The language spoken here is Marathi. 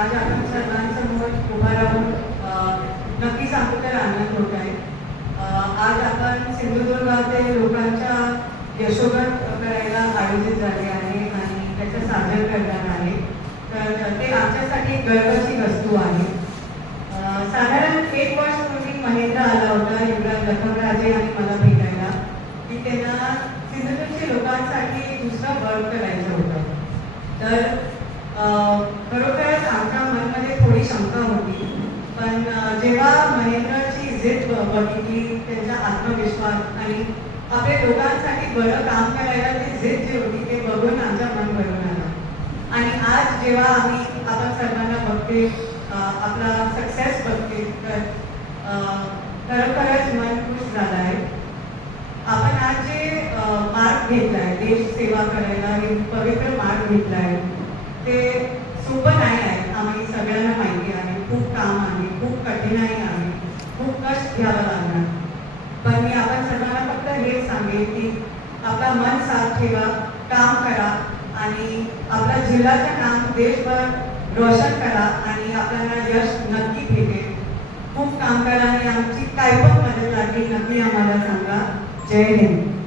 आज आपण सर्वांसमोर उभा राहून नक्कीच आपल्याला तर आनंद होत आहे. आज आपण सिंधुदुर्गातील लोकांच्या यशोगात करायला आयोजित झाले आहे आणि त्याचं सादर करणार आहे. तर ते आमच्यासाठी गर्वाची वस्तू आहे. साधारण एक वर्ष पूर्वी महेंद्र आला होता युवराज लखनराजे आणि मला भेटायला की त्यांना सिंधुदुर्गच्या लोकांसाठी दुसरं वर्क करायचं होतं. तर खरोखर जेव्हा महेंद्रची जिद्द बघितली त्यांचा आत्मविश्वास आणि आपल्या लोकांसाठी बरं काम करायला ती जिद्द जी होती ते बघून आमच्या मन भरून आलं आणि आज जेव्हा आम्ही आपण सर्वांना बघते आपला सक्सेस बघते तर खरोखरच मन खुश झालं आहे. आपण आज जे अ, मार्ग घेतलाय देश सेवा करायला हे पवित्र मार्ग घेतलाय ते सोपं नाही आहे आम्ही सगळ्यांना माहिती आहे खूप काम आहे खूप कठीणाई आहे खूप कष्ट घ्यावं लागणार. पण मी आपण सर्वांना फक्त हेच सांगेन की आपला मन साथ ठेवा काम करा आणि आपल्या जिल्ह्याचं नाम देशभर रोशन करा आणि आपल्याला यश नक्की भेटेल. खूप काम करा आणि आमची काय पण मदत लागली नक्की आम्हाला सांगा. जय हिंद.